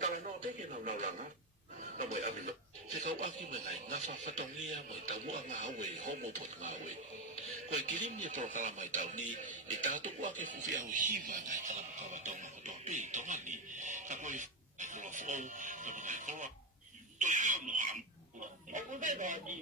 tala no te ke na langa na mo abi te kau aki me ngai nga whawhatongia mo i tau mua ngā awe homo pot ngā awe. Ko e kirimi e prokalama i tau ni e tātuku ake fuwhi au hiva ngai kalapukawa tonga o tō pei tonga ni. Ka koe kula fōu ka mga koa. Toi hao no ham. O kume no ani.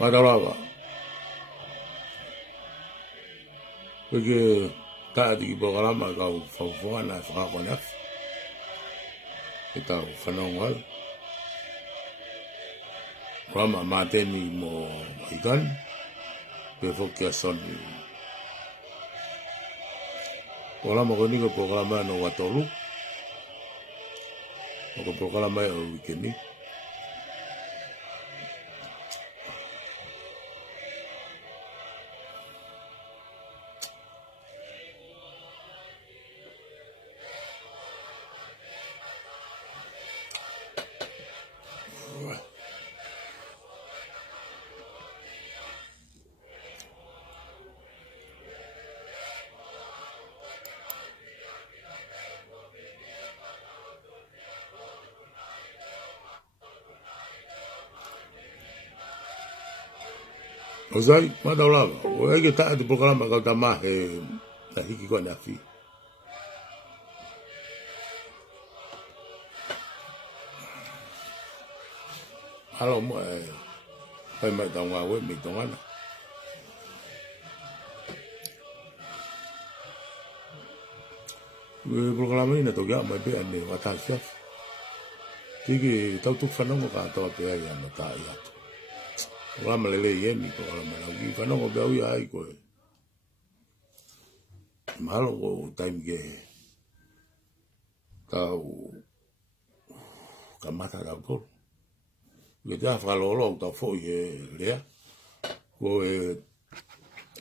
Madalaga. Porque tá de programa que o fofo na ficar com naf. Então, fenômeno. Rama mateni mo ikan. Befocação. Programa que niga programa no watolu. O programa é o weekend. Ozai, madalava. O é que tá do programa que tá mais da hiki com a fi. Alô, vai mais dar uma web, me dá uma. O programa ainda tô já mais bem ali, vai estar chef. Que tá tudo falando com a tua pega aí, não tá aí. Programa lele yemi programa lagi kana ngo bau ya ai ko malo ko time ge ka mata da ko le ja fa lo ta fo ye le ko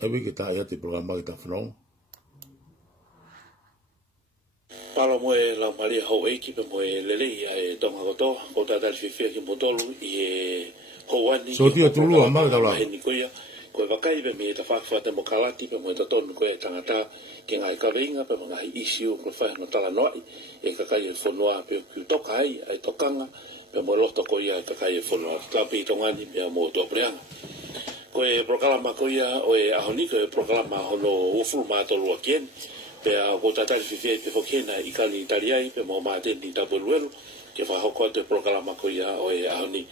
abi que ta ya te programa que ta from Palo moe la maria ho eki pe moe lele ia tonga goto ko ta dal fifi ki motolu i Houani, so tia tulu ama da la. Ko vakai be me ta fa te mokalati pe mo ta ton ko tangata ke ngai ka venga pe ngai issue ko fa no tala no e ka kai fo noa pe ku toka ai tokanga pe mo loto ko ia ka kai fo noa ka pe tongani pe mo to preanga ko e proclama ko ia o e ahoni ko e proclama hono ufu ma to lo kien pe ko ta tal fifi pe fo kena i ka ni italiai pe mo ma te ni ta boluelo ke fa hoko te proclama ko ia o e ahoni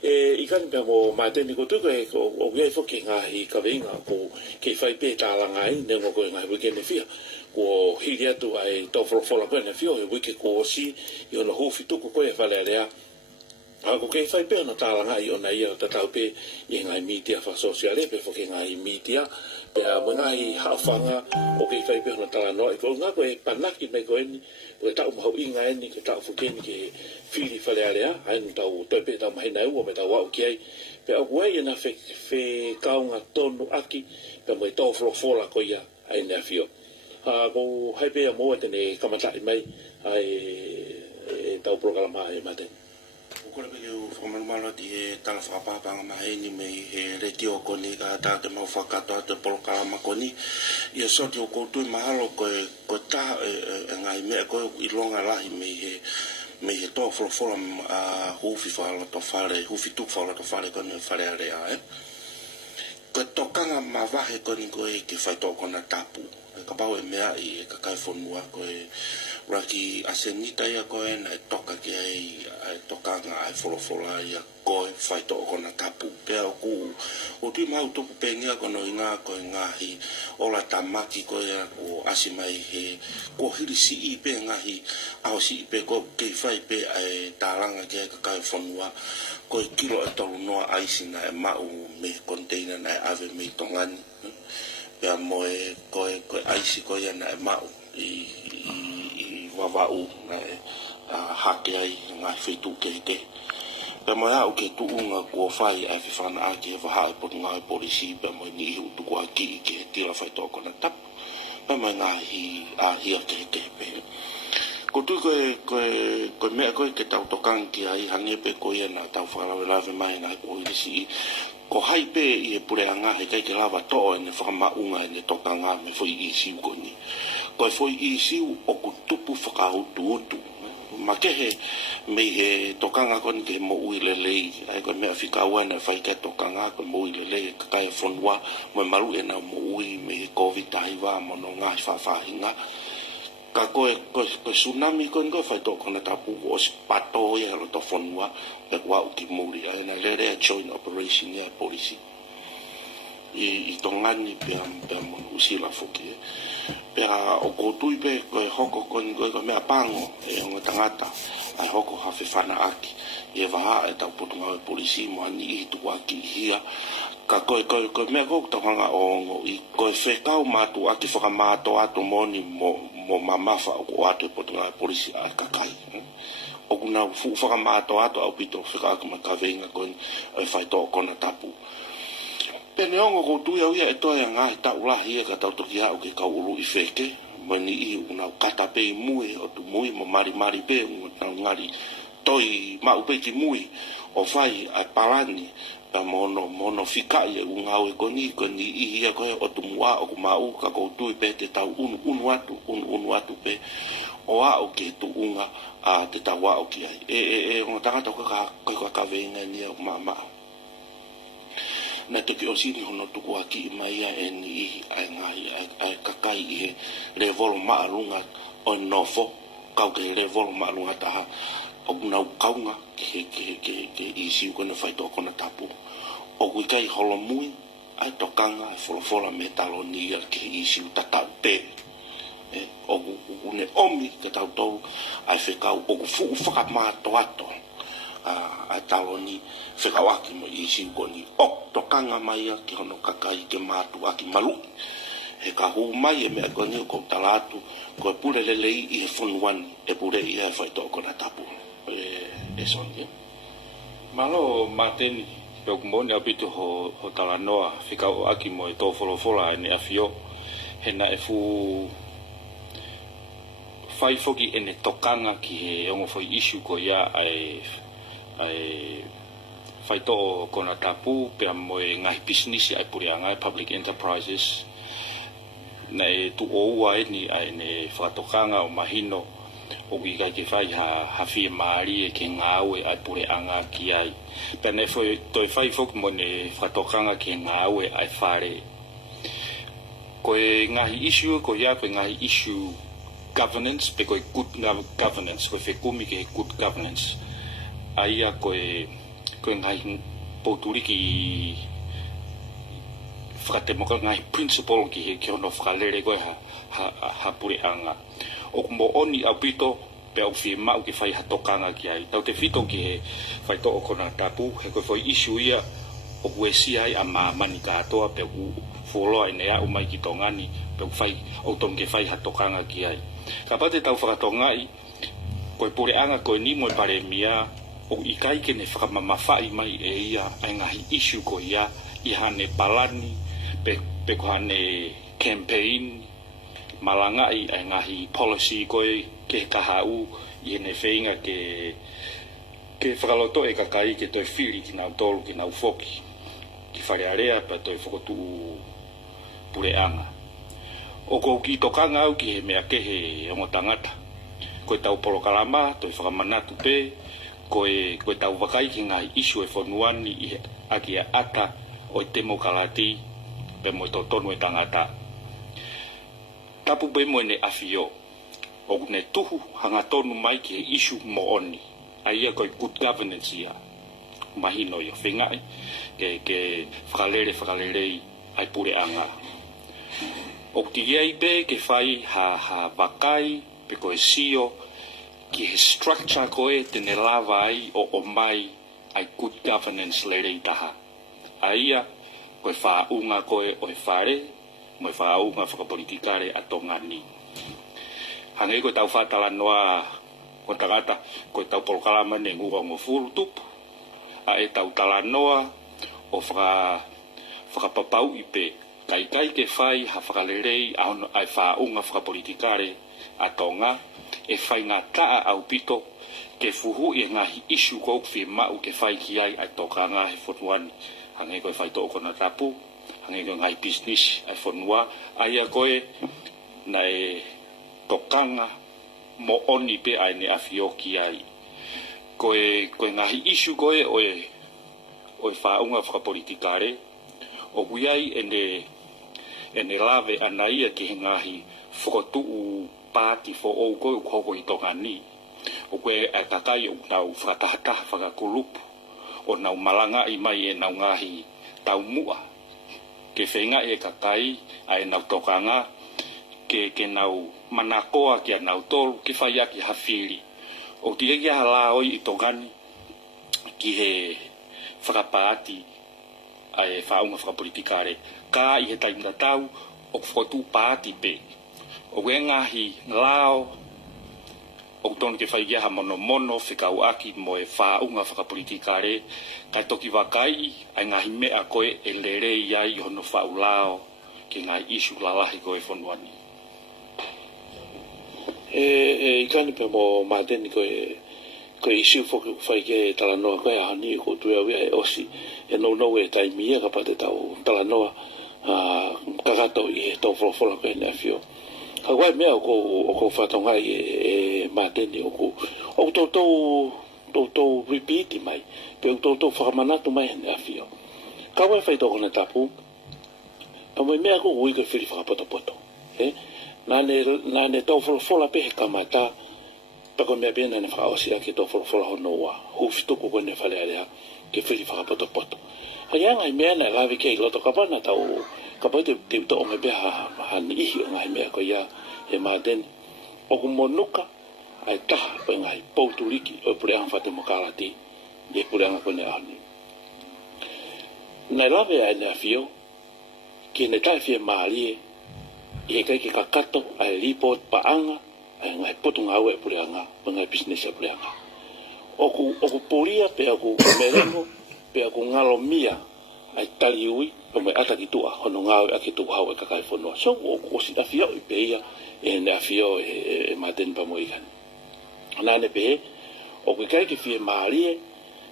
i kan pe mo mateni ko tuko e o ge fo ke nga hi ka venga ko ke fai pe ta la ngai ne ngo ko ngai wike ne fia ko hilia tu ai to fo la pena fio e wike ko si yo no hofi tuko ko e fale rea a ko ke fai pe no ta la ngai ona ia ta tau pe i ngai media fa sociale pe fo ke ngai media pe a mo ngai ha fanga o ke fai pe no ta la no ko nga ko e panaki me ko ni o ta mo inga ni ke ta fo ke ni ke fili fale area ai no tau to pe ta mai na u me ta wa ke pe o we na fe kaunga tonu aki pe mo to fo la ko ia ai na fio a ko hai pe mo te ne kamata mai ai tau programa ai mate ko le o formal mala di tala fa pa pa ma he ni me he retio ko ni ka ta te mo fa ka to te programa ko ni ye so te ko tu mahalo ko ta ngai me ko i longa la me he to fo a hu fi fa la to fare hu fi tu fa la to fare ko ne fare area ko to kanga ma va he ko ni ko ke fa to ko na tapu ka ba we me ai ka kai fo mua ko raki asenita ia ko na toka ke ai toka nga ai fo ia ko fa to ko na tapu pe ku o ti mau to pe ngia ko no inga ko ngahi ola tamaki ko ia o asimai he ko hiri si I pe ngahi au si pe ko ke fa pe ai talanga ke ka kai fo mua ko kilo to no ai sina e mau me container na ave me tongani pe mo ko ai si ko ia na mau I wawau na hake ai ngai fitu ke te pe mo ya o ke tu unga ko fai ai fi fana ake fa ha po ngai polisi pe mo ni u tu ko ki ke tira fa to ko na tap pe mo ngai a hi ke pe ko tu ko me ko ke tau tokan ki ai hange pe ko ia na tau whakalawe mai na ko i si ko hai pe i e pure anga he kai ke lava to e ne whakamaunga e ne tokanga me foi i siu ko ni ko e foi i siu o ku tupu whakautu utu ma ke he me he tokanga ko ni ke mo ui le lei ai ko me afika wana whai ke tokanga ko mo ui le lei ka kai whonua mo maru e na mo ui me covid taiwa mo no ngā whawhahinga ka koe tsunami ko ngo fai to kona tapu o pato e lo to fonua e wa uki muri ai na lere joint operation ya policy i to ngani pe mo usila foki pe o ko tui pe ko hoko ko ngo ko me apango e ngo tangata ai hoko ha fe fana aki e va e ta putunga policy mo ani i tu aki hia ka ko me ko to hanga o i ko fe ka o matu aki foka mato atu moni mo mamafa o atu putunga policy a kakai o kuna fu foka mato atu au pito fika ka makavenga kon e fai to kona tapu pene ongo ko tu ia e to nga ta ula hia ka tau toki au ke ka ulu i feke mani i una kata pe mui o tu mui mo mari pe ngari toi ma upe ki mui o fai a palani pa mono fika ia unga o koni i ia ko o tu mua o mau ka ko tu pe te tau unu atu pe o a o ke tu unga a te tau o ki ai e o tanga to ka venga ni o mama na toki o sini hono tuku aki mai e ni ai kakai i le volo maalunga o nofo kau ke le volo maalunga taha o nau kaunga ke isi ko na fai to kona tapu o kai holo mui ai tokanga folofola metalonia ke isi tata pe o une omi ke tau tau ai fekau o fu faka ma to ato a taloni whekawaki mo i siukoni o tokanga mai ki hono kakai ke matu aki malu he ka hu mai e mea koni ko talatu ko pure lelei i he funuan e pure i he whaito ko na tapu e sonye malo mateni pe kumone apito ho talanoa whikau aki mo e tō wholofola e ne awhio he na e fu whai foki e ne tokanga ki he ongo whai isu ko ia ai whai tō kona tapu pia mo e ngai business ai puri angai public enterprises na e tu o ua e ni ai ne whakatokanga o mahino o ki kai ke whai ha whie maari e ke ngāwe ai puri anga ki ai pia ne toi whai foki mo ne whakatokanga ke ngāwe ai whare ko e ngahi issue ko ia ko e ngahi issue governance pe ko e good governance ko e whekumi ke good governance aia koe ngai poturi ki whakatemoka ngai principle ki ono whakalere koe ha pure anga o kumo oni au pito pe au whi mau ki whai hatokanga ki ai tau te whito ki he whai to o kona tapu he koe whai issue ia o huesi ai a mani katoa pe u wholoa i nea umai ki tongani pe u whai o tom ke whai hatokanga ki ai ka pate tau whakatongai koe pure anga koe ni mo pare mia o i kai ke ne whakamamawhai mai e ia ai ngahi issue ko ia i hane palani pe ko hane campaign malangai ai ngahi policy koe ke kahau i hene whainga ke whakaloto e kakai ke toi whiri ki nau tolu ki nau whoki ki wharearea pa toi whakotu pure anga o ko ki tokanga au ki he mea kehe o tangata koe tau polokalama toi whakamanatu pe koe tau wakai ki ngai isu e whonuani i aki a ata o te mokalati pe mo to tonu e tangata. Tapu pe mo ne awhio o ne tuhu hanga tonu mai ki he isu mo oni a ia koe good governance ia mahino i o whingai ke whakalere ai pure anga. O ti iei pe ke whai ha wakai pe koe sio ki he structure koe tene lava ai o mai ai good governance lere i taha. Aia, koe whaunga koe o he whare, mo e whaunga whakapolitikare a tongani. Hangei koe tau whatala noa o tangata, koe tau polokalama ne ngua mo furu tupu, a e tau tala noa o whakapapau i pe kai ke whai ha whakalerei ai whaunga whakapolitikare a tonga, e whai ngā taa au pito ke fuhu i ngahi isu kou whi mau ke whai ki ai toka ngā he whonuani. Hange koe whai tō kona tapu, hange koe ngai business ai whonua, aia koe na e tokanga mo oni pe ai ne awhio ki ai. Koe ngahi isu koe oe whaunga whakapolitikare, o wiai ene lave ana ia ki he ngahi whakotuu pāti fo o koe u koko i tonga ni. O koe e takai o nau whakatahataha whakakulupu, o nau malanga i mai e nau ngahi tau mua. Ke whenga e kakai a e nau tokanga, ke nau manakoa ki a nau tolu ki whaia ki hawhiri. O tia ki a la oi i tongani ki he whakapaati a e whaunga whakapolitikare. Ka i he taimata tau o whakotu paati pe. O koe ngahi lao o tonu ke whai geha mono whikau aki mo e whaunga whakapolitikare kai toki wakai ai ngahi mea koe e lere iai i hono whau lao ki ngai isu lalahi koe whonuani. I kani pe mo māteni koe isu whai ke talanoa koe ahani ko tuea wea e osi e no e taimia ka pate tau talanoa kakato i he tau wholofola koe ne awhio. Ka wai mea o ko whatongai e māteni o tōtou repeat mai, pe o tōtou whakamanatu mai hene awhio. Ka wai whai tōko na tapu, ka wai mea ko ui koe whiri whakapoto. Nāne tau wholofola pe he kamata, pa koe mea pēna ne whakaosia ki tau wholofola hono ua, hufituku koe ne whale area ke whiri whakapoto. Hai angai mea na lawe kei loto kapana tau, ka pai te to me be han ihi ngai me ko ya e maten o ku monuka ai ta pe ngai pouturiki o pure an fate mokalati e pure an ko ne ani na lave ai na fio ki ne ta fie mali e kai ki kakato ai report pa anga ai ngai potunga we pure anga ngai business e pure anga o ku poria pe ku mereno pe ku ngalo mia ai taliui o me ata ki tua hono ngau aki tu hau e kakai whanua. So o si awhio i peia e ne awhio e maten pa moikan. Nāne pehe, o kui kai ki whie maarie,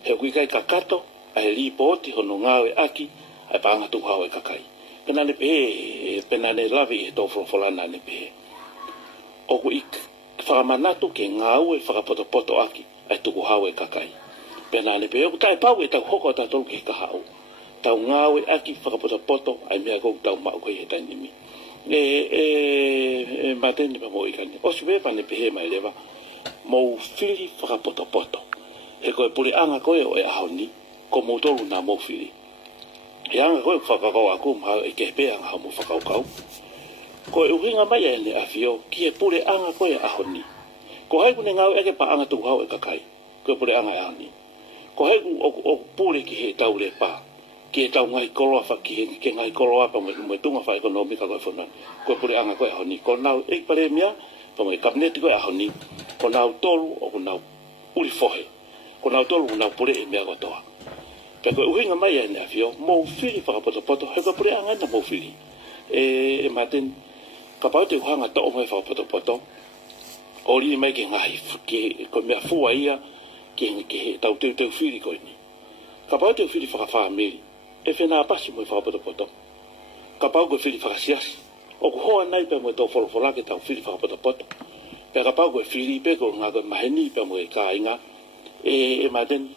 he kui kai kakato, a he li pōti hono ngau e aki, ai pānga tu hau e kakai. Penane pehe, penane lavi e tō wholofola nāne pehe. O kui whakamanatu ke ngau e whakapoto aki, ai tu hau e kakai. Penane pehe, o tai pau e tau hoko ta tolu ki kahau. Tau ngau e aki whakapoto ai mea kou tau mau koe he tainimi. Mateni pa mo ikani. O si pepa ne pehe mai lewa, mou whiri whakapoto. He koe puri anga koe o e ahoni, ko mou tolu nā mou whiri. E anga koe whakakau aku mhau e kepe anga hau mou whakaukau. Ko e uhinga mai e ne awhio, ki e puri anga koe e ahoni. Ko haiku ne ngau eke pa anga tu hau e kakai, koe puri anga e ahoni. Ko haiku o puri ki he tau le pā. Ki tau ngai koloa fa ki ngai koloa pa mo tunga fa ekonomika ko fona ko pure anga ko honi ko nau e pare mia pa mo cabinet ko honi ko nau tolu o ko nau uri fohe ko nau tolu nau pure e mia ko toa pe ko uhinga mai ene afio mo fili fa poto he ko pure anga na mo fili e maten ka pa te hanga to mo fa poto ori mai ki ngai ki ko mia fu ia ki tau te fili ko ni ka pa te fili fa family e whena apasi mo i whakapoto. Ka pau koe whiri whakasiasi. O ku hoa nai pe mo i tau wholofola ke tau whiri whakapoto. Pe ka pau koe whiri pe ko ngā koe maheni pe mo i ka inga. E maten,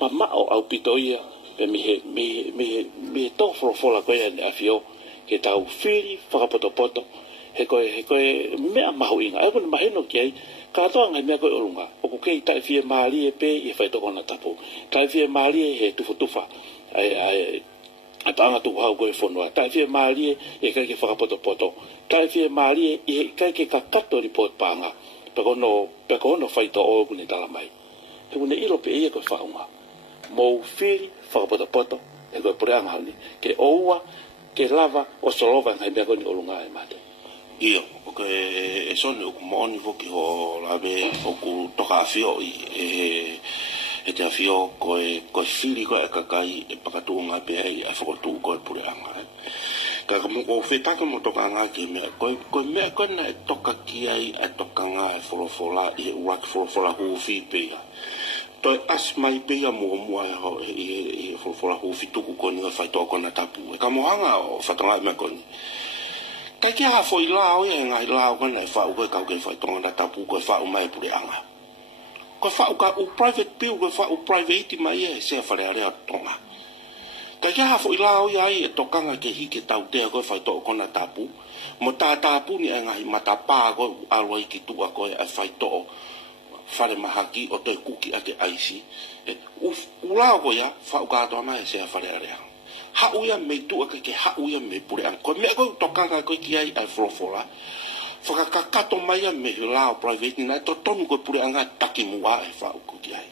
ma mao au pito ia pe mi he tau wholofola koe ane awhio ke tau whiri whakapoto. He koe mea mahu inga. E kone maheno ki ai, ka atoa ngai mea koe orunga. O ku kei tai whie maali e pe i whaitoko na tapu. Tai whie maali e he tufa. Ai panga tu hau koe whanua. Tai whie maali e kai ke whakapoto. Tai whie maali e kai ke kakato report panga. Peko ono whaito o kune tala mai. He kune iro pe ia koe whaunga. Mou whiri whakapoto. E koe pure anga honi. Ke oua, ke lava, o solova ngai mea koe ni olunga e mate. Ia, ok, e sone o ku mooni foki ho lawe o ku toka awhio e te awhio koe whiri koe e kakai e pakatu ngā pe ai a whakotu koe pure anga. ka mo ko feta ka mo toka nga ki me ko me ko na toka ki ai a toka nga fola e wak fola hu fi pe to as mai pe mo ho e fola hu fi tu ko ni fa to ko na tapu ka mo hanga o fa tonga me ko ni ka ki ha foi lao e nga lao ko na fa ko ka fa tonga na tapu ko fa mai pure anga ko fa ka o private bill ko fa o private mai e se fa le tonga ka kia hafo i lao iai e tokanga ke hike tau tea koe whai tō kona tapu. Mo tā tapu ni e ngahi matapā koe alwa i ki tua koe e whai tō whare mahaki o toi kuki ake aisi. U lao koe ia, whau kātoa mai se a whare area. Hau ia mei tua ke hau ia mei pure ang. Koe mea koe tokanga koe ki ai ai whorofora. Whakakato mai a mei lao private ni nai to tonu koe pure anga taki mua e whau koe ki ai.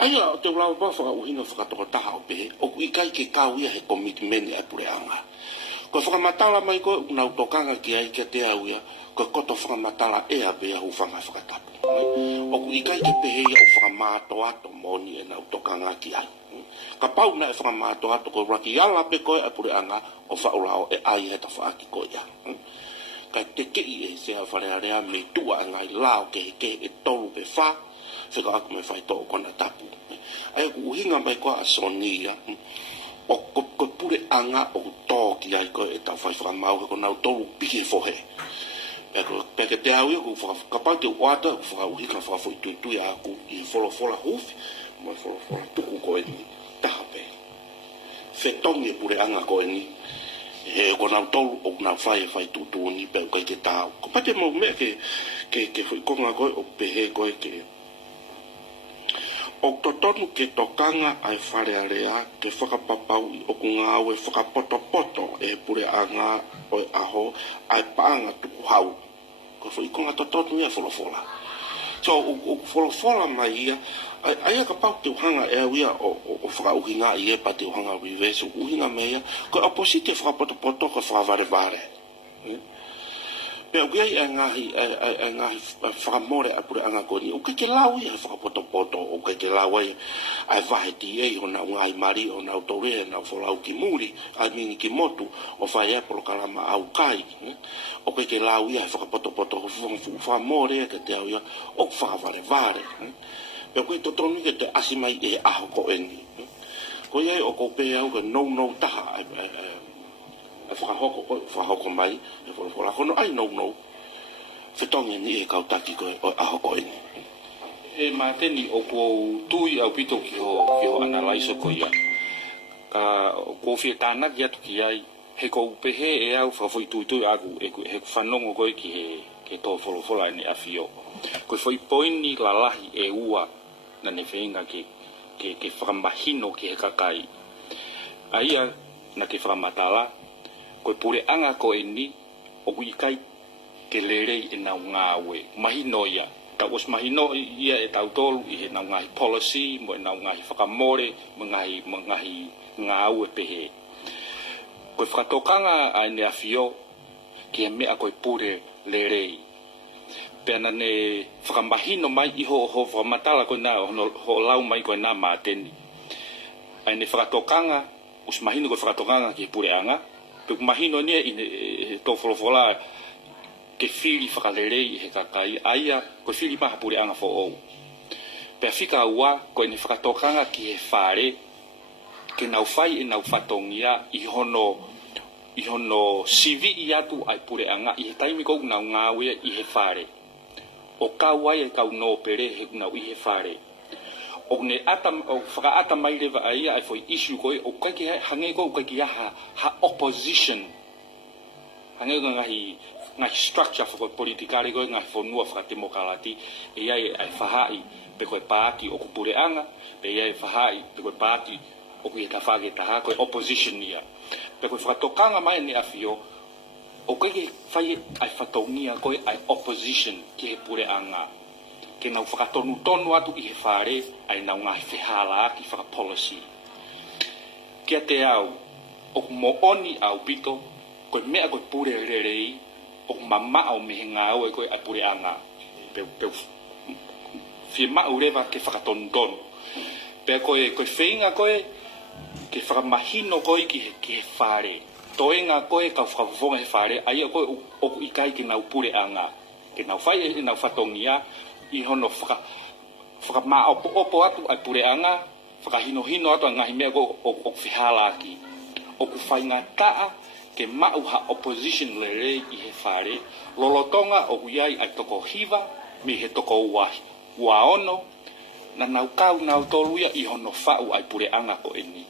Aia o te lau pa whakauhina whakatoko taha o pehe, o kui kai ke kau ia he commitment e pure anga. Ko whakamatala mai koe unau tokanga ki ai ke te au ia, ko koto whakamatala e a bea hu whanga whakatapu. O kui kai ke pehe ia o whakamato ato moni e nau tokanga ki ai. Ka pau na e whakamato ato ko raki ala pe koe e pure anga o whaurao e ai he ta whaaki koe ia. Ka te kei e se a wharearea me tua ngai lao ke e tolu pe wha, whika aku me whai tō kona tapu. Ai ku uhinga mai koa a sonia, o ko pure anga o tō ki ai koe e tau whai whakamau he kona tōru pike fohe. Peke te au ia ku whakapau te uata, ku whakauhika whakafoi tuitui aku i wholofola hufi, mai wholofola tuku koe ni taha pe. Whetongi e pure anga koe ni, e kona tōru o kuna whai tutu ni pe ukai ke tāu. Ko pate mau mea ke whikonga koe o pehe koe ke o totonu ke tokanga ai wharearea ke whakapapau i o kunga au e whakapoto e pure anga o e aho ai paanga tuku hau. Ko whikonga totonu ia wholofola. So o wholofola mai ia, ai ka pau te uhanga e wia o whakauhinga i e pa te uhanga reverse o uhinga mea, ko opposite whakapoto ko whakavarevare. Pea ukiai e ngahi whakamore a pure anga koni, o ke lau ia whakapoto, o ke lau ai vahe ti e o na ngai mari o na autore na wholau ki muri, ai mini ki motu o whai e polo kalama au kai. O ke lau ia whakapoto, o whakamore ke te au ia, o whakavarevare. Pea koe totonu ke te asimai e aho ko eni. Ko iai o ko pe au ke no taha e whakahoko mai, e wholofola kono, ai no. Whetongi ni e kautaki koe o ahoko eni. E māteni o ko tui au pito ki ho analaiso ko ia. Ka ko whia tānaki atu ki ai, he ko upehe e au whawhoi tui aku, he whanongo koe ki he tō wholofola ni awhio. Koe whoi poini lalahi e ua na ne whenga ke whakamahino ki he kakai. Aia na ke whakamatala, koe pure anga ko e ni o wikai ke lerei e nau ngāwe. Mahino ia. Ka os mahino ia e tau tolu i he nau ngahi policy, mo e nau ngahi whakamore, mo ngahi ngāwe pehe. Koe whakatokanga a ne awhio ki he mea koe pure lerei. Pena ne whakamahino mai i ho whakamatala koe nā, ho lau mai koe nā māteni. A ne whakatokanga, os mahino koe whakatokanga ki he pure anga, pe mahino ni e tō wholofola ke whiri whakalerei he kakai, aia koe whiri maha pure anga fo ou. Pea whika ua, koe ne whakatokanga ki he whare, ke nau whai e nau whatongia i hono sivi i atu ai pure anga, i he taimi kou nau ngāwea i he whare. O kau ai e kau nō pere he nau i he whare. O ne whakaata mai rewa aia ai foi issue koe, o kaiki hange ko o kaiki ha opposition. Hange ko ngahi structure whako politikari koe, ngahi whanua whakatemokalati, e iai ai whahai pe koe pāti o kupure anga, pe iai whahai pe koe pāti o kui ta whage taha koe opposition ia. Pe koe whakatokanga mai ni awhio, o kaiki whai ai whatongia koe ai opposition ki he pure anga. Ke nau whakatonu atu i he whare, ai nau ngahi whihala ki whakapolicy. Kia te au, o mo oni au pito, koe mea koe pure rerei, o mama au mehe ngāu e koe ai pure anga. Whie mau rewa ke whakatonu. Pea koe whinga koe, ke whakamahino koe ki he whare. toenga koe ka whakafonga he whare, ai koe oku ikai ki nau pure anga, ki nau whai e nau whatongia, I hono whaka maa opo atu ai pure anga, whakahino atu a ngahi mea ko o whihala ki. O ku whainga taa ke mau ha opposition le rei I he whare, lolotonga o iai ai toko hiva, mi he toko ua ono, na nau kau nau toluia I hono whau ai pure anga ko eni.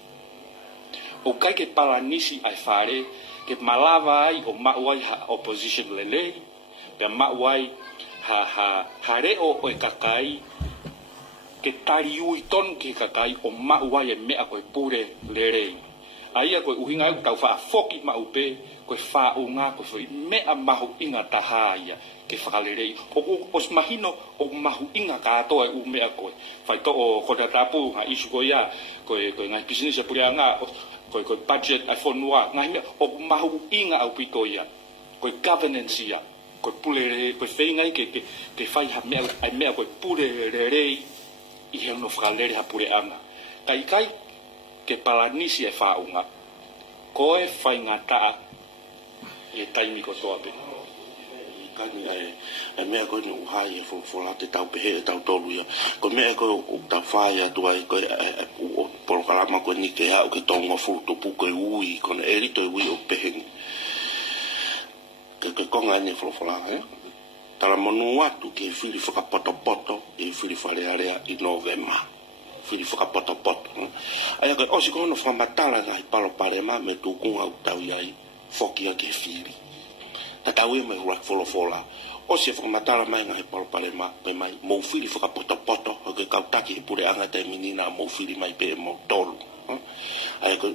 O kai ke palanisi ai whare, ke malawa ai o mau ai ha opposition le rei, pe mau ai ha reo o e kakai, ke tari ui ton ke kakai o mau ai e mea koe pure le rei. Aia koe uhinga au tau wha foki mau pe, koe wha o ngā koe whai mea mahu inga taha ia ke whakalerei. O mahino o mahu inga kātoa e u mea koe. Whai to o kota tapu ngā isu koe ia, koe ngai business e pure ngā, koe budget ai whonua, ngai mea o mahu inga au pito ia, koe governance ia, koe pule koe whaingai ke whai ha mea, ai mea koe pure rei I he ono whakalere ha pure anga. Kai ke palanisi e whaunga, koe whainga taa e taimi ko toa pe. Kani ai mea koe ni uhai e whola te tau pehe e tau tolu ia. Ko mea koe o tau whai atu ai koe o porokalama koe ni ke hau ke tonga furu tupu koe ui, kone e rito e ui o pehengi. Ke konga ni whola tala monu atu ke whiri whakapoto e whiri wharearea I Novema. Whiri whakapoto. Ai koe osi kono whamatala ngai palo parema me tūkunga u tau iai whokia ke whiri. Ta tau e mai hurak whola. Osi whakamatala mai ngai palo parema pe mai mou whiri whakapoto o ke kautaki e pure anga te minina mou whiri mai pe mo tolu. Ai koe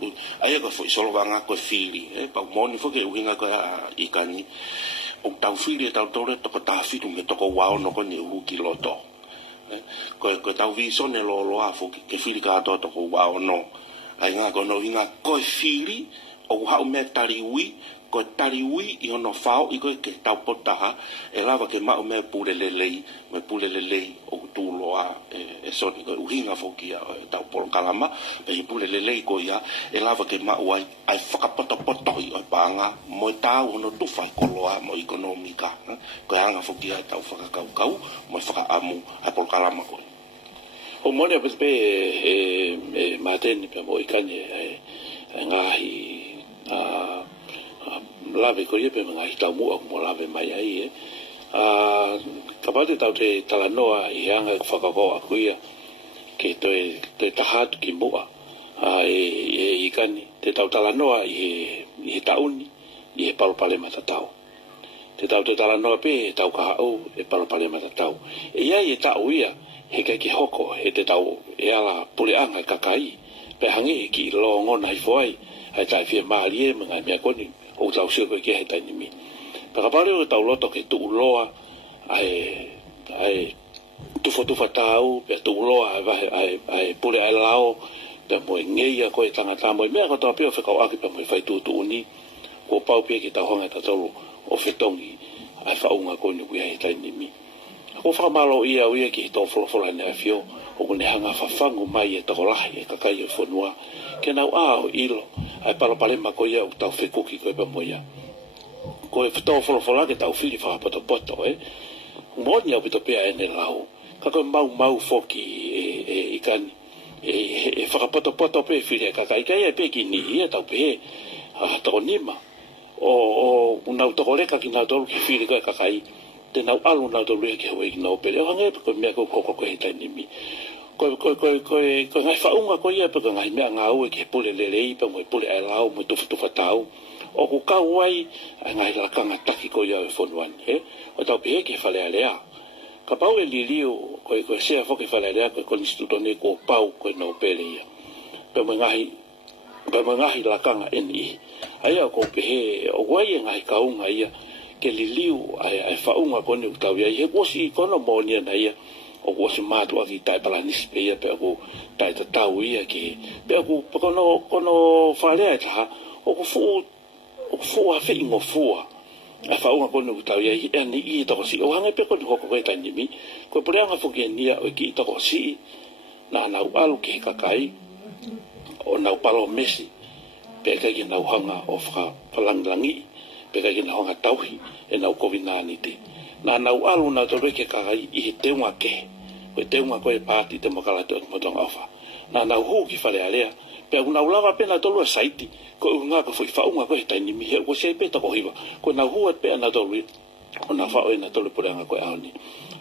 whaisolo wanga koe whiri. Pau moni whake uhinga koe I kani. O tau whiri e tau tore toko tāwhiru me toko wao no koni uhu ki loto. Koe tau visone lo loa fuki ke whiri kātoa toko wao no. Ai ngā kono hinga koe whiri o hau me tari ui, koe tari ui I ono whao I koe ke tau potaha e lava ke mau me pule lelei o tūloa e soni koe uhinga fuki e tau polo kalama pe I pule lelei koe ia e lava ke mau ai whakapoto I o panga mo tau ono tufai koloa mo ekonomika koe anga fuki ai tau whakakau mo whakaamu ai polo kalama koe. O mone apes pe e mateni pe mo ikane ngahi lave ko ye pe ngahi tau mua mo lave mai ai kapate tau te talanoa I hanga whakakoa kuia ke te tahatu ki mua e ikani te tau talanoa I he tauni I he palopale matatau te tau te talanoa pe tau kahau e palopale matatau e iai e tau ia he kai ki hoko he te tau e ala pule anga kakai pe hangi ki lo ngona I foai ai tai fie maali e mga mea koni o tau sio koe ke hei tainimi pakapare o tau loto ke tu uloa ai tufa tau pe tu uloa ai pule ai lao pe moe ngeia koe tangata moe mea katoa pia whekau aki pe moe whai tu uni ko pau pia ki tau honga tatolo o whetongi ai whaunga koni kui hei tainimi ko whakamalo ia ki hito wholofola nea fio o kone hanga whafangu mai e takolahi e kakai e whanua ke nau o ilo ai palapalema ko ia o tau whekuki koe pa moia koe whitoa wholofola ke tau whiri whakapoto moni au pito pia ene lau kako mau foki ikani e whakapoto pe whiri e kakai kai e pe ki ni ia tau pe toko nima o nau toko reka ki nau tolu ki whiri koe kakai te nau alu nau tolu e ki hoi ki nau pere o hange koe mea koe he tainimi koe ngai whaunga koe ia peka ngai mea ngā ue ke pule lelei pe moe pule ai lau moe tufa tau o ku kau ai ngai lakanga taki koe ia e whonuani o tau pehe ke whalea lea ka pau e liliu koe sea whoke whalea lea koe institutone ko pau koe nau pere ia pe moe ngahi lakanga eni ai au koe pehe o wai e ngai kaunga ia ke liliu ai whaunga kone utau ia he kosi kono monia na ia o wasi matu aki tai palanisi pe ia pe aku tai tatau ia ki pe aku kono whalea taha o ku fua whi ingo fua a whaunga kone utau ia e ani I tako si o hange pe kone hoko koe tainimi koe preanga whuki nia o ki tako si na nau alu ki kakai o nau palo mesi pe kai ki nau hanga o whalangilangi, pe kai ki nau hanga tauhi e nau COVID-19 te. Nā nau alu nā tō reke kakai i he teunga ke, koe teunga koe pāti te makalate o te motonga awha. Nā nau hou ki whare alea, pe au nau lava pena tolua saiti, koe unga ka whai whaunga koe taini mihe, koe sei peta ko hiwa, koe nau huat pe ana tolu o nā whao e nā tolu pureanga koe aoni.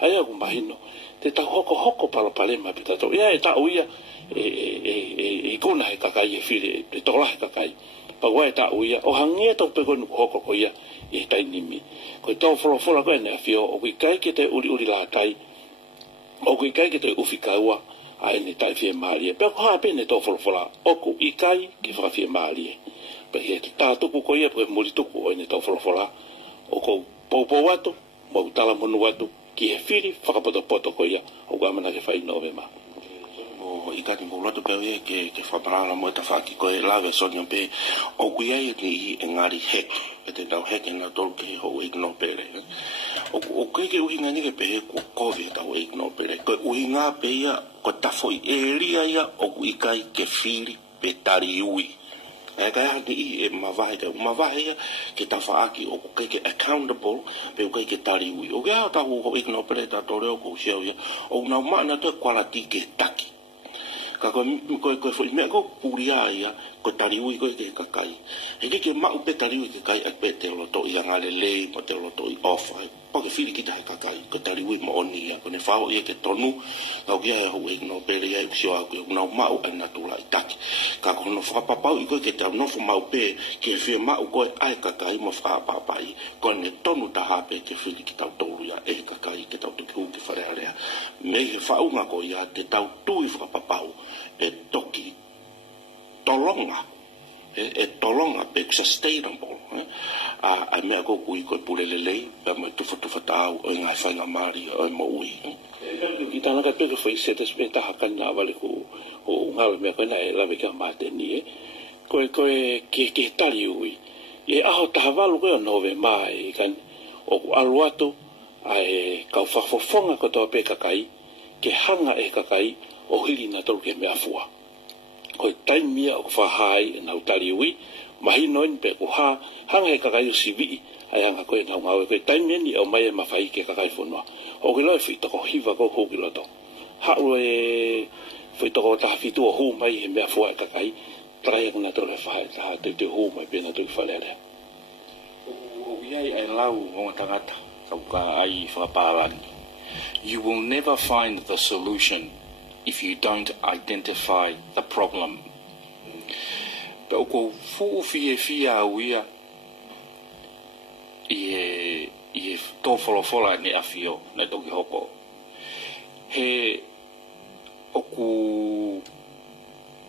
Ai aku mahino, te tau hoko palopalema pe tato, ia e tau ia, e kuna he kakai e whire, e tola he kakai, paua e tau ia, o hangia tau pe koe nuku hoko ko ia, i he taini mi. Koe tau wholofola koe nea whio, o kui kai ke te uri lātai, o kui kai ke te uwhi kaua, ai ne tai fie maalie. Pea ko haa pene tau wholofola, oku i kai ke whakawhie maalie. Pea he tā tuku ko ia, pea muri tuku o ne tau wholofola, o kou poupou atu, mau tala monu atu, ki he whiri whakapoto ko ia, o kuamana ke whai nove maa. O i kati mo loto pe ke whaparala mo ta whaki ko e lawe sonia pe o kuia i ni e ngari hek e te tau hek e na tolu ke ho igno pere o ke uhinga ni ke pe ko COVID tau igno pere ko uhinga pe ia ko tafo i eria ia o kuikai ke whiri pe tari ui e kai hati e mawahia ke ta whaaki o ke accountable pe ke tari ui o kia tahu ho igno pere ta tore o ko siau ia o na mana to quality ke taki ka ko foi me ko puria ia ko tariui ko ke kakai e ke ma upe tariui ke kai ak pete lo to ia ngale le mo te lo to off pa ke fili kita kakai ko tariui mo oni ia ko ne fao ia ke tonu ka ia ho igno pele ia sio aku na ma u na tula itaki ka ko no fa papa i ko ke ta no fo ma upe ke fe ma u ko ai kakai mo fa papa i ko ne tonu ta ha pe ke fili kita to ia e kakai ke ta to ke fa rea me fa u ma ko ia te ta tu i fa papa e toki tolonga e tolonga pe sustainable a me ko kui ko pulelele pe mo tu tau o nga fa na mari o mo ui ki tana ka pe foi sete speta hakana vale ko o ngal me ko na e la ka mate ni ko ke tali ui e aho ta valu ko nove mai kan o aluato ai ka fafofonga ko to pe kakai ke hanga e kakai o hili na tolu ke mea fua. Ko taimia o whahai na utari ui, mahi noin pe ko hanga e kakai o sivi, ai anga koe ngau ngau e koe taimia ni au mai e mawhai ke kakai whunua. O ke loe whitoko hiva ko hoki loto. Hau e whitoko taha whitu o huu mai he mea fua e kakai, trai ak na tolu whahai taha te huu mai pena tolu whalelea. O iai ai lau o tangata, kau ka ai whakapārani. You will never find the solution if you don't identify the problem. Pero ko fu fia uia i to fola ne afio na toki hoko. He oku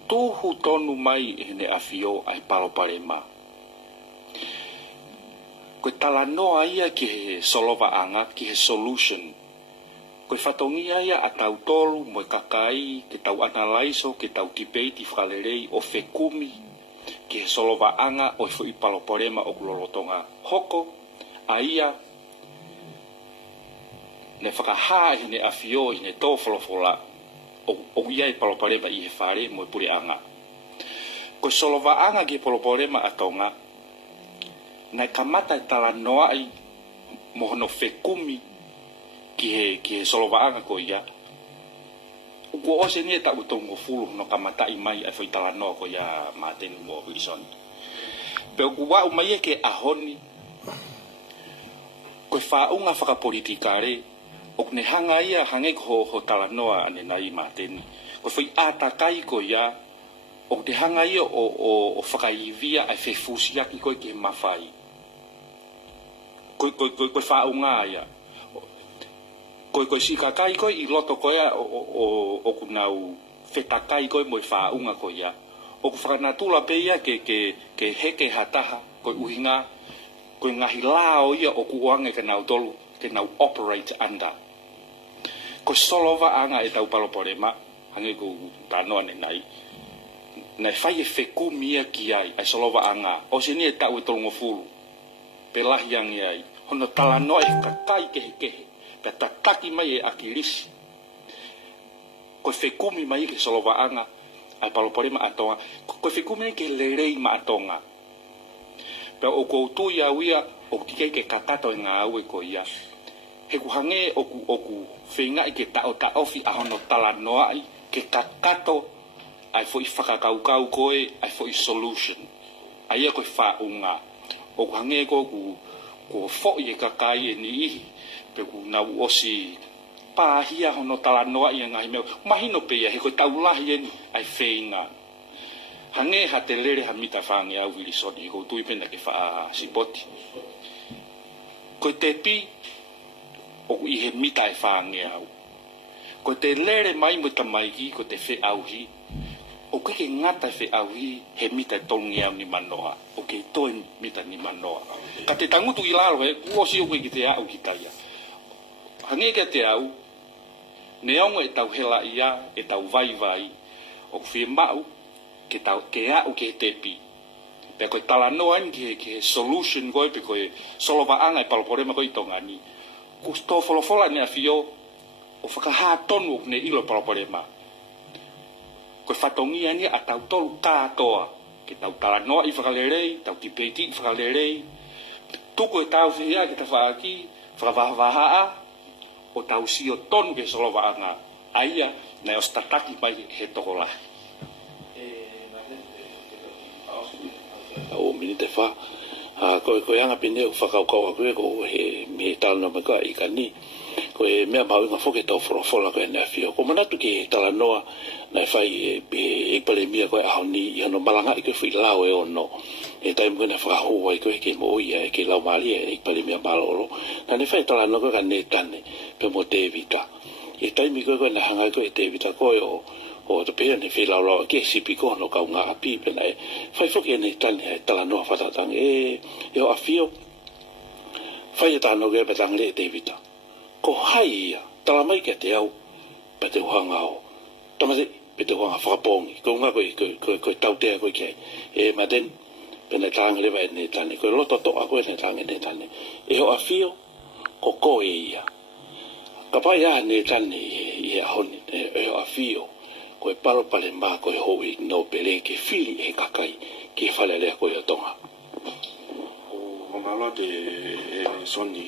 tohu tonu mai ne afio ai paloparema. Ko tala noa ia ki he solova anga ki he solution. Koe whatongia ia a tau tolu mo e kakai, ke tau analaiso, ke tau debate i whalerei o whekumi, ke he solova anga o i fu i paloporema o kulolotonga hoko, a ia ne whakahaa i ne awhio i ne tō wholofola o ia i paloporema i he whare mo e pure anga. Koe solova anga ki paloporema a tonga, nai kamata i tala noa i mohono whekumi ki he solovaanga ko ia. Ko ose ni ta utongo fulu no kamata i mai ai foi tala no ko ia mateni mo Wilson. Pe ku wa mai ke ahoni. Ko fa unga faka politikare ok ne hanga ia hange ko ho tala noa ane nai mateni. Ko foi atakai ko ia ok te hanga ia o faka ivia ai fe fusia ki ko ke mafai. Ko fa unga ia Koe si kakai koe i loto koe o kunau whetakai koe mo i whaunga koe ia. O ku whakanatula pe ia ke heke hataha koe uhinga, koe ngahi lao ia o ku uange ke nau tolu, ke nau operate under. Koe solova anga e tau paloporema, hange ku tanoa ne nai. Nai whai e whekumi ia ki ai, ai solova anga. O se ni e tau e tolungo fulu. Pe lahi angi ai. Hono tala noa e kakai kehe. Pe tataki mai e akilisi. Koe whekumi mai ke solova anga. ai palopare ma atonga ko fikume ke lerei ma atonga pe o ko tu ya wia o tike ke kakato nga au ko ia he ku hange oku feinga ke ta ofi a hono tala noa ke kakato ai foi whakakau koe ai foi solution ai ko fa unga o ku hange ko fo i kakai e ni pe ku na osi pahia hono tala noa ia ngai me mahino pe ia he ko taulahi ni ai feinga hange ha te lere ha mita whange au wili soni ko tui pena ke wha sipoti ko te pi o i he mita e whange au ko te lere mai mo tamaiki ko te whe au hi o ke ngata whe au hi he mita tongi au ni manoa o ke toi mita ni manoa ka te tangutu i lalo he kuosi o ki te au ki taia hange ke te au neongo e tau hela ia e tau vai o whi mau ke tau ke a o ke te pi pe ko tala no an ke solution go pe ko solova anga e palopore ma ko itongani ku sto folofola ne afio o faka ha tonu ne ilo palopore ma ko fatongi ani a tau tolu ka toa ke tau tala no i faka lerei tau ki peti faka lerei tu ko tau fia ke ta fa aki fa va o tau si o tonu ke solova anga aia na o stataki mai he tokola o mini te fa ko anga pine o whakaukau ko he me tala no maka i kani ko e mea mau inga whoke tau whorofola ko e nefio ko manatu ki tala noa na e whai e pale mia ko e ahoni i hano malanga i ko whi lau e ono e taimu kena whakahua i ko e ke mo ia e ke lau maali e pale mia malolo na ne whai tala noa ko ka ne tane pe mo te vita e taimu ko e na hanga ko e te vita ko e o te pēr ne whi lau ke sipi ko no kau ngā api pena e whai whoke e ne tane e tala noa whatatang e o awhio whai e tano ke petang le te vita ko hai ia tala mai ke te au pe te uhanga o tamate pe te uhanga whakapongi ko ngā koe tau tea koe kei e maten pe ne tanga lewa e ne tane koe loto toa koe ne tanga ne tane e ho a whio ko koe ia ka pai a ne tane i a honi e ho a whio koe palo pale mā koe hoi no pele ke whili e kakai ke whale lea koe a tonga o ngala te soni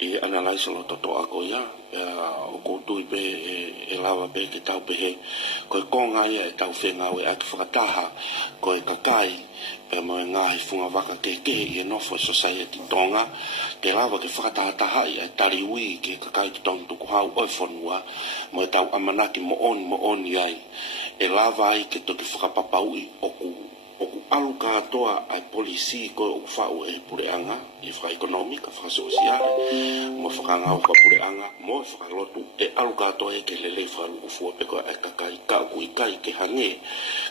e analyze lo toto ako ya o ko tu be e lava be ke tau be ko konga ia e tau fenga we at fataha ko e kakai pe mo nga i funga vaka ke e no for society tonga te lava ke fataha taha ia tari wi ke kakai tong tu ko hau o fonua mo tau amanaki mo on ia e lava i ke to ke fakapapau o ku alu katoa ai polisi ko fa'u e pureanga i fra economic fra social mo fakanga o pureanga mo fakalotu e alu katoa e ke lele fra u fu pe ko e kakai ka ku kai ke hange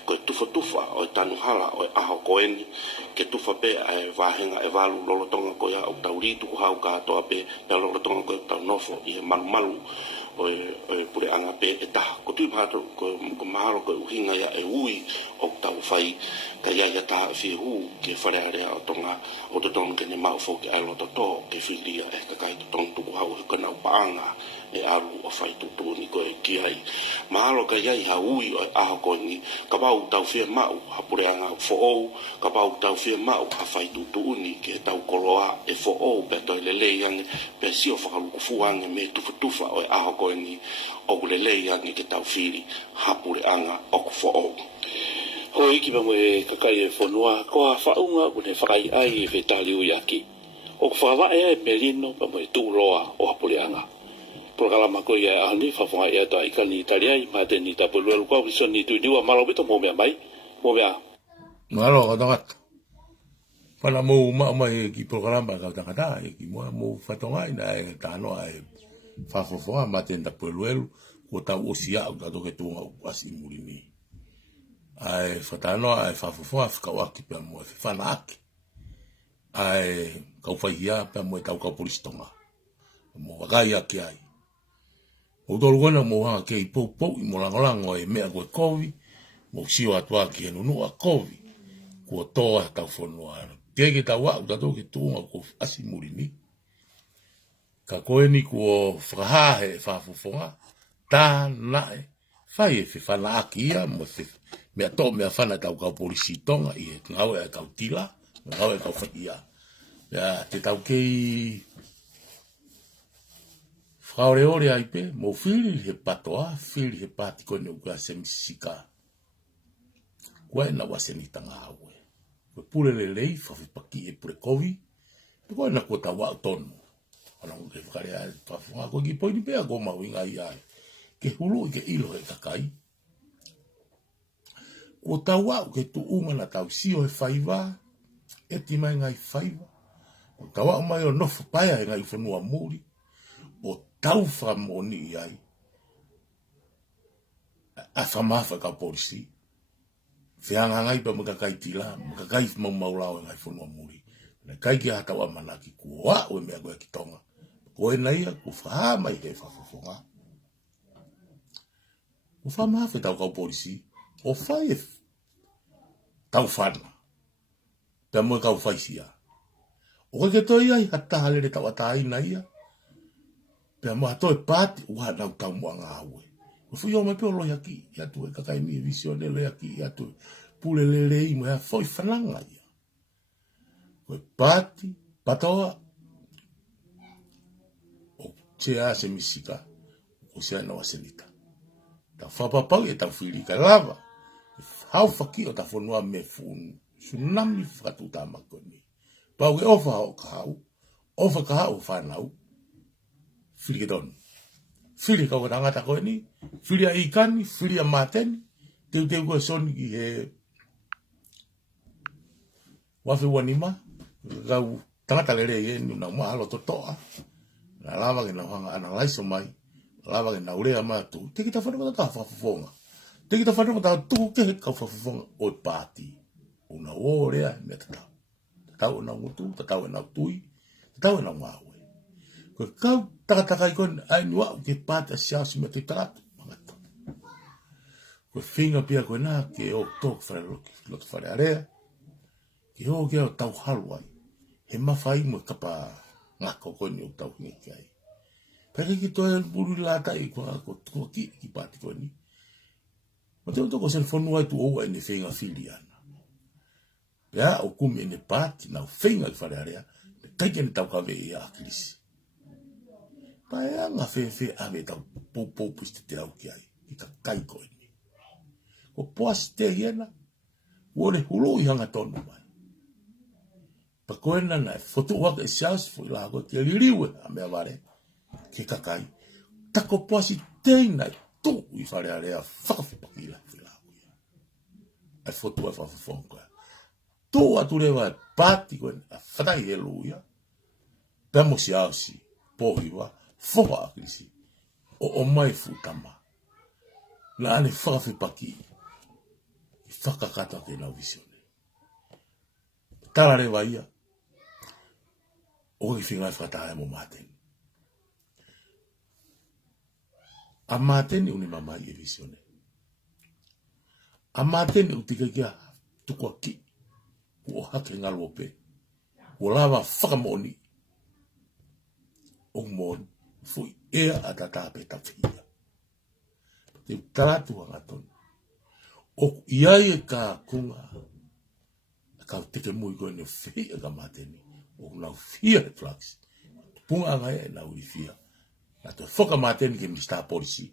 ko tufa o tanu hala o aho koeni ke tufa pe e vahenga e valu lolo tonga ko ya o tauri tu hau katoa pe lolo tonga ko tau nofo i malu o pureanga pe e ta ko tu mato ko mahalo ko hinga ya e ui o tau fai ka ia ta fi hu ke fare area o tonga o to tonga ne mau fo ke ai lo to ke filia e ka kai to tong tu hau ko na paanga e alu o fai tu ni ko ki ai mahalo ka ia ha ui o a ko ni ka bau tau fi mau ha pureanga fo o ka bau tau fi mau ha fai tu ni ke tau koloa e fo o pe to le yang pe si o fa lu fuang me tu fa o a ko ni o le yang ke tau fili ha pureanga o fo o ho iki ba mo e kakai e fonua ko a whaunga o ne whakai ai e whetali o yaki o whawa e melino ba mo e tūroa o hapureanga programa ko ia ani whawhunga e ato ai kani italiai ma te ni tapulu elu kua wiso ni tu niwa malobito mo mea mai mo mea Malo ka tangat. Pana mo mai ki programa ka tangata e ki mo fatonga ina e tano ai whawhawha ma te tapulu elu ko tau osia au tato ke tuunga upasi murini. Ai fatano ai fafufa ka waki pe mo fanaki ai ka faia pe mo ta ka polistonga mo gai aki ai o dolgona mo ha ke po mo langolango e me ko kovi mo sio atwa ki no a kovi ko to ta fonua ke ta wa ta to ke tu ko asimurini ka ko ni ko fraha e fafufa ta na fai e fe fana akia mo fe me to me fana tau ka polisi tonga i ngau e ka tila ngau e ka faia ya te tau kei fraure ore ai pe mo fili he patoa fili he pati ko ne uka se misika kwa na waseni tanga awe ko pule le lei fa fi paki e pure kovi ko na ko ta wa ton ona ko ke fare ai fa fa ko ki poi pe go ma winga ai ke hulu ke ilo e takai ko tawa ke tu uma na tau sio e faiva e ti mai ngai faiva o tawa mai o nofu paia e ngai whenua muri o tau whamoni ai a whamafa ka polisi whianga ngai pa mga kai tila mga kai maulao e ngai whenua muri na kai ki a tawa manaki kua o e mea koe ki tonga ko e naia ku whahamai he whafafonga o whamafa tau ka polisi o whai e tau whana. Pea mua kau whaisia. O ke toi ai hata halere tau atai na ia. Pea mua toi pāti ua nau tau mua ngā ue. O fui o mai peo loi aki. Ia tu e kakai mi e visione loi aki. Ia tu pule le rei mo ea foi whananga ia. Koe pāti, patoa. O te a se misika. O se ana wasenita. Tau whapapau e tau whiri ka lava. Hau whaki o ta whanua me funu. Tsunami whakatuta makoni. Pau e ofa hao ka hau. Ofa ka hau whanau. Whiri ke tonu. Whiri kau ka tangata koe ni. Whiri a ikani. Whiri a mateni. Teu koe soni ki he. Wafi wanima. Kau tangata lere ye ni na mahalo to toa. Na lava ke na whanga ana laiso mai. Lava ke na urea matu. Te ki ta whanau ta whafonga. Te ki ta whanau ta tuku ke he kau whafonga o pāti. Una orea me tatau. Tatau na ngutu, tatau na tui, tatau na ngawe. Ko kau takataka ikon ai nua ke pata siasu me te taratu mangata. Ko finga pia ko na ke o tok fare lot fare area. Ke o ke o tau haluai. He mawhai mo kapa ngako ko ni o tau ngi ai. Pere ki toi buru lata i ko ki pati ko ni. Ma te o ko sen fonu ai tu o ai ne finga filiana. Pea o kume ne pati na whenga i whare area, me taike ne tau kawe i a krisi. Pae anga whewhe awe tau pōpōpus te au ki ai, i ka kai koe ni. Ko poasi te hiena, uore hulu i hanga tonu mai. Pa koe na nai, fotu waka e siaus fo i lago te liriwe a mea ware, ke kakai. Tako poasi te nai, tu i whare area, whakawhipakila i lago ia. Ai fotu a whawhawhonga. Tō atu rewa e pāti koe a whatai e luia. Pea mo si ausi, pōhiwa, whoha a krisi. O mai futama. Na ane whakawhipaki. I whakakata ke nau visione. Tara rewa ia. O ki whingai whakatae mo māteni. A māteni uni mamai e visione. A māteni utika kia tukua ki. O hake ngalo pe. O lava whakamoni. O moni. Fui ea a tatape tawhia. Te taratu hanga tonu. O iai e ka kunga. A kau teke mui koe ne whia ka mateni. O nau whia e flux. Punga ngai e nau i whia. Na te whakamateni ke mista polisi.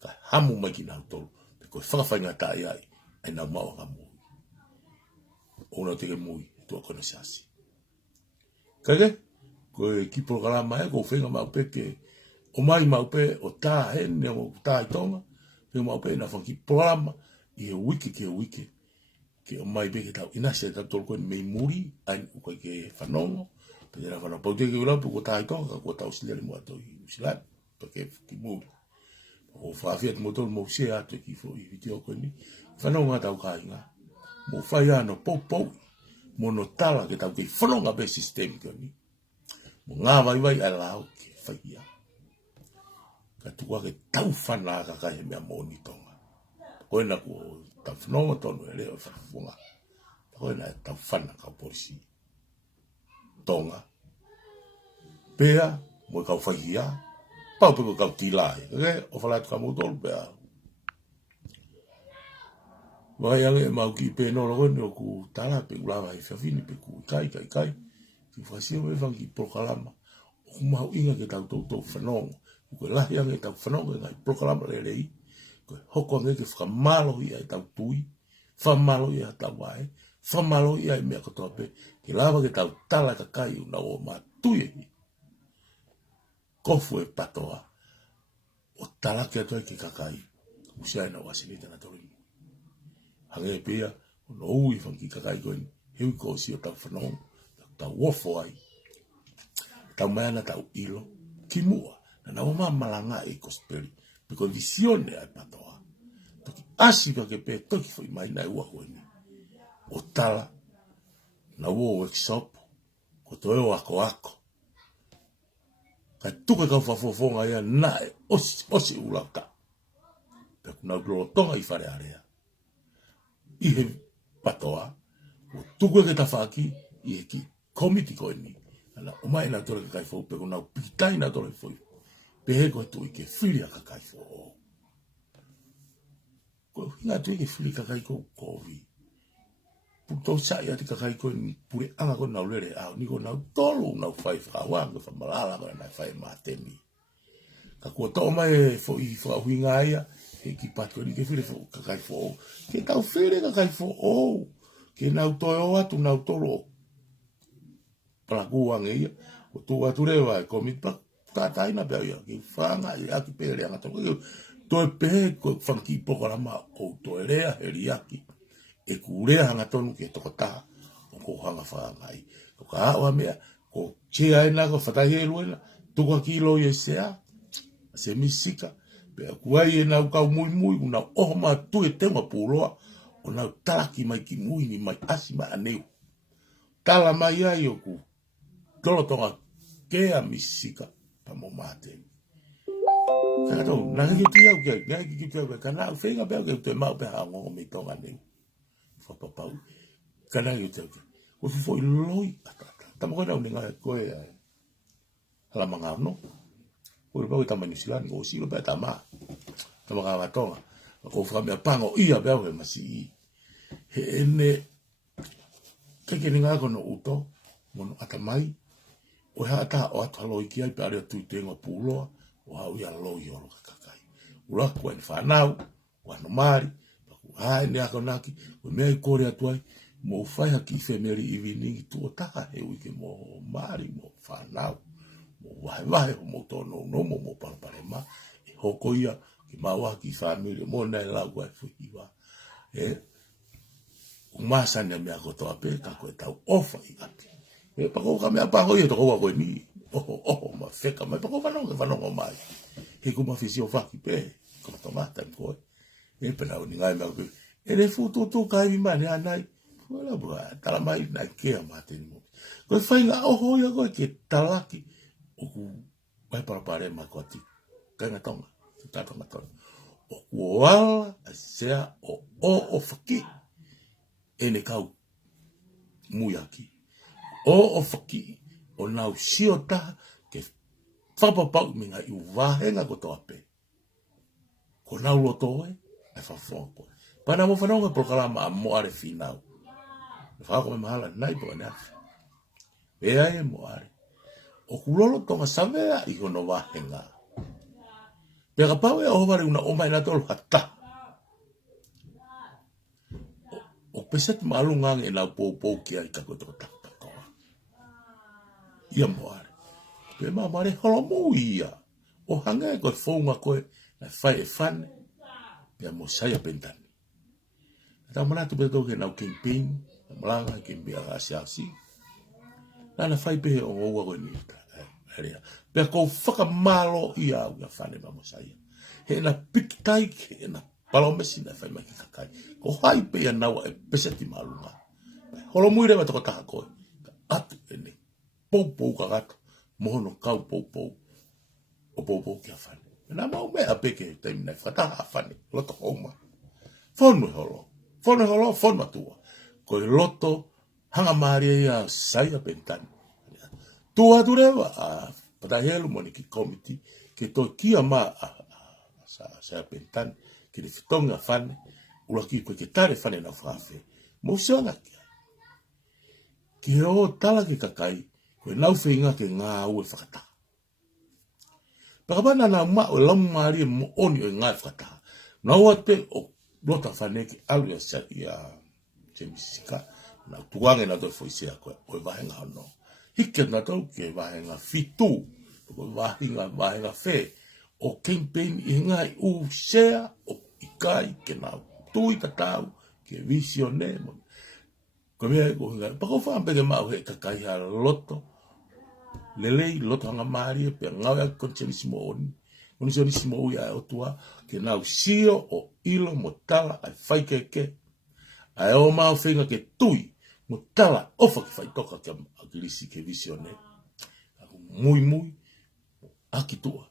Ka hamu mai ki nau tolu. Pe koe whakawhainga tai ai. Ai nau mau nga mui. Ona teke mui, tua kone sasi. Kage, koe ki programa e, ko whenga maupe ke, o mai maupe o tā hene o tā i tonga, whenga maupe na whanki programa, i he wiki ke wiki, ke o mai beke tau inase tau tolu koe mei muri, ain ukai ke whanongo, pe tera whanau pau teke ulapu ko tā i tonga, ko tau silere mua tau i usilani, pe ke ki muri. O whawhiat mo tolu mo se atu ki fo i viti o koe ni, whanonga tau ka inga. Mo fai ano pou mo no tala ke tau ke whanonga be sistemi ko ni. Mo ngā vai ai lau ke whaia. Ka tukua ke tau whana ka kai mea mōni tonga. Koe na ko tau whanonga tonu e leo whakafunga. Koe na tau whana ka polisi. Tonga. Pea mo kau whaia. Pau pe ko kau tilai. O whalatu ka mōtolu pea. Vai ange mau ki pe no lo no ku tala pe ulava e fafini pe ku kai. Ki fasia me vangi prokalama. O mau inga ke tau tau whanonga. Ko lahi ange tau whanonga ngai prokalama le rei. Ko hoko ange ke whamalo ia e tau tui. Whamalo ia tau wae. Whamalo ia e mea katoa pe. Ke lava ke tau tala ka kai una o ma tui e. Kofu e patoa. O tala ke atoa ke kakai. Usia na wasilita na torimu. Hange pia, no ui whanki kakai koini, hewi ko si o tau whanong, tau wofo ai, tau meana tau ilo, ki mua, na na wama malanga e kosperi, piko visione ai patoa. Toki asi wake pe, toki fai mai nai ua koini. O tala, na ua workshop, ko toeo ako. Kai tuka kau whafofonga ia nae, osi ulauta. Peko nau lolo tonga i whare area. Ihe patoa, o tuku ke tawhaki, ihe ki komiti koe ni. Ana o mai na tore ka kai fo pe na pitai na tore fo. Pe he ko tu ke filia ka kai fo. Ko hinga tu ke filia ka kai ko vi. Puto sa ya ka kai ko ni pure anga ko na lere a ni ko na tolu na fai fa wa ko fa malala ko na fai matemi. Ka ko to mai fo I fo hinga ya e ki patko ni ke filia fo ka kai fo. Ke tau filia ka kai fo o. Ke na to o atu na tolo. Para kuang ia o tu atureva e komit pa kataina pe ia ki fanga ia ki pele anga to pe ko fanki programa o to rea heriaki e kurea anga tonu ke tokota ko hanga fanga ai ko ka wa me ko chia ina ko fatai luela tu ko kilo yesea se misika pe kuai na ka muy una oma tu e tema puloa ona talaki mai ki muy ni mai asima aneu tala mai ai o ku tolo tonga kea misika pa mo mate. Karo, nangi ki pia kana fenga pia ke te mau pe hango me tonga ne. Fa papa. Kana yo te. O fo loi tamo ko na unga ko e ala manga no. O ba ta mani silan o si lo pe ta ma. Tamo ka tonga. Ko fa me pango ia pia ke masi. Ene ke ninga ko no uto mono atamai. O hata o atalo ki ai pare tu tengo pulo o hau ia lo yo lo kakai ula ko en fanau wa no mari ai ne akonaki o me ko ria tu ai mo fai aki femeri evening tu ta e wiki mo mari mo fanau mo vai mo tono no mo para ma hoko ia ki mawa ki family mo na la wa fuiwa o masa ne me akoto ape ka ko ta ofa i ati e pa ko ka me pa ko yo to ko ni ma feka ma pa ko vanonga mai he ko ma fisio fa ki pe ko tomata ko e pe na ni ngai ma ko e le futu tu ka mi mane anai wala bra tala mai na ke ma te mo ko fai nga ho ya ko ke talaki o ku vai para pare ma ko ti ka na tonga ta tonga o wala sea o faki ene kau muyaki o faki o nau siota ke whapapau minga I wahenga ko toape. Ko nau loto e whawhongo. Pana mo whanonga prokalama a moare whinau. E whako me mahala nai po ane afi. Ea e moare. O kulolo tonga savea I hono wahenga. Pega pau e ovare una omai na tolo hata. O peset maalungang e nau pou ki ai kako toko taka. Ia moare. Pe mare holomu ia. O hanga e koe whaunga koe na whai e whane. Pe mo saia pentani. Ta manatu pe toke nau campaign. Na malanga campaign a asiasi. Na whai pehe o oua koe ni. Pe ko whakamalo ia au na whane ma mo saia. He na pikitai he na palomesi na whai maki kakai. Ko hai pe ia naua e peseti malunga. Holomu ire ma toko taha koe. Atu ene. Pou ka gato, mohono kau pou, o pou ki a whane. Na mau mea peke te minai whataha a whane, loto houma. Whonu holo, whonu atua. Ko I loto, hanga maari ia saia pentani. Tua turewa, a patahelu moni ki komiti, ke to kia ma a saia pentani, ki ni whitonga whane, ula ki koe ke tare whane na whawhe. Mo sianga kia. Ki o tala ke kakai, koe nau whenga ke ngā ue whakata. Pakabana na ma o lamu maari mo oni o ngā whakata. Nau ate o lota whane ke alu ya sa ia Jemisika, na tuange na toi whoisea koe, koe wahenga hono. Hike na tau ke wahenga fitu, koe wahenga whe, o campaign i ngai u share, o ikai ke na tui tatau, ke visione, koe mea ko hinga, pako whampege mau he kakai ha loto, lelei loto hanga maari, pe ngau ya konsenisimo oni, konsenisimo ui a otua, ke nau sio o ilo mo tala ai whaikeke, ai o mau whenga ke tui, mo tala ofa ki whaitoka ke akilisi ke visione. Mui mui, aki tua.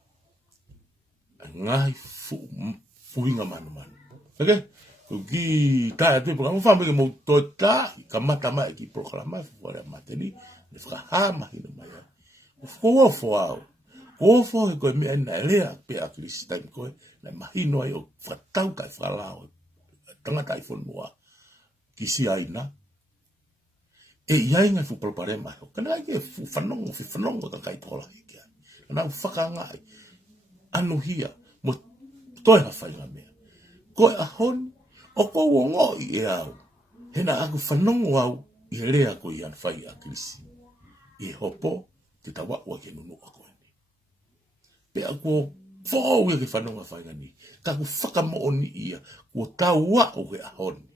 Ngai fuinga manu manu. Okay? Ko ki tae atu programa, whameke mo toi ta, ka mata mai ki programa, whare mateni, ne whakahama hina mai. Ko ofo au. Ko ofo he koe mea na lea pe akilisi taimi koe, na mahino ai o whatau kai whalao, tangata i whanua. Kisi aina. E iai ngai fu palparema. Kana ai ke fu whanongo ka kai tola hikia. Kana whaka ngai. Anu hia. Mo toi ha whainga mea. Koe ahon. O ko wongo i e au. Hena aku whanongo au. I he rea ko i an whai a krisi. I hopo. Te tawa ua ke nunu a koe ni. Pe aku whau e ke whanonga whainga ni. Ka ku whakamo oni ia. Ko tau wa o ke ahon.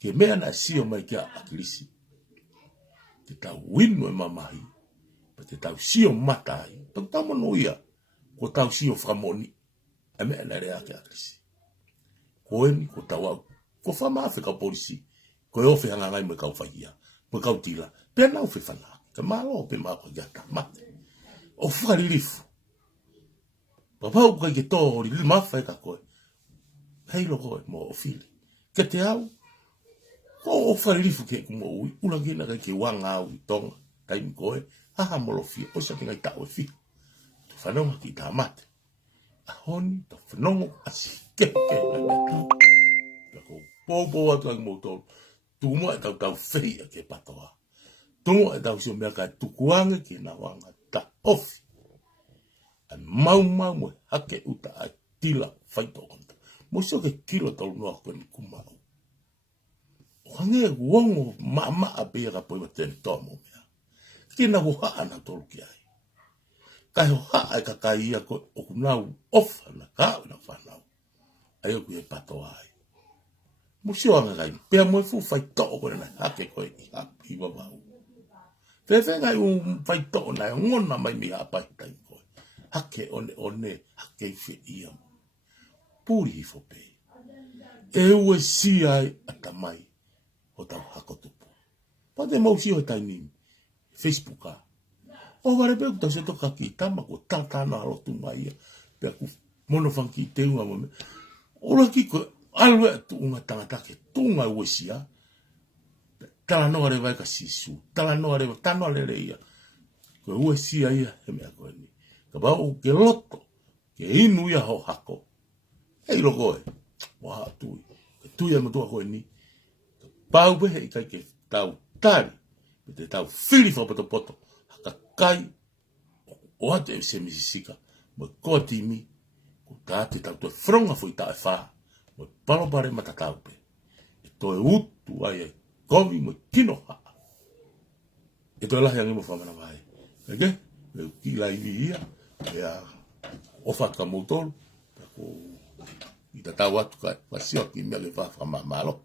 Ke mea na sio mai kia akilisi. Te tau winu e mamahi. Pa te tau sio matai. Tau tau manu ia. Ko tau sio whamoni. E mea na rea kia akilisi. Ko eni, ko tau au. Ko whamawhi ka polisi. Ko e ofe hanga ngai me kau whahia. Me kau tila. Pea nau whi whana. Ka malo pe maa kwa gata mate. O whakaririfu. Papau kai ke tō ori li mawhai ka koe. Hei lo koe mo o whili. Ke te au. O wharirifu ke kumo ui, ula gina kai ke wanga au i tonga, taimi koe, haha molofia, o sa ki ngai tau e whia. Tu whanonga ki tā mate. Ahoni, tu whanongo asi ke ngai tau. Pia ko pōpō atu ai mōtoro, tu mua e tau whia ke patoa. Tu mua e tau sio mea kai tukuange ki na wanga ta ofi. Ai mau mo hake uta ai tila whaito konta. Mo sio ke kilo tau noa koe ni kumau. Hange wongo ma apea ka poima tene toa mo mea. Kina woha ana tolu ki ai. Kai hoa ai kakai ia ko okunau ofa na kau na whanau. Ai oku e pato ai. Musio anga kai, pea moe fu fai to'o kore na hake koe i hapi wawau. Fefe ngai fai to'o na ngona mai mi hapai tai koe. Hake one, hake fe ia. Puri hifo pe. E ue si ai atamai. O tau hakotupu. Pa te mau si o taimi Facebook a. O ware pe kuta se toka ki tama ko tātāna alotu mai ia. Pea ku monowhanki te unga mo me. Ora ki ko alwe tu unga tangata ke tunga uesia. Tala noa rewa eka sisu. Tala noa rewa tanoa lere ia. Ko uesia ia he mea koe ni. Ka bau ke loto. Ke inu ia ho hako. Hei loko e. Waha tui. Ke tui ama tua koe ni. Pau pehe i kai ke tau tari, me te tau whiri whapoto, haka kai, o ate e se misisika, mo koa timi, ko tāte tau toi whronga fui tae wha, mo palo pare mata tau pe, e toi utu ai e komi mo kino haa. E toi lahi angi mo whamana vai. Eke, me ki lai ia, e a ofat ka moutolu, ko i ta tau atu kai, wasio ki mea le wha whamamalo.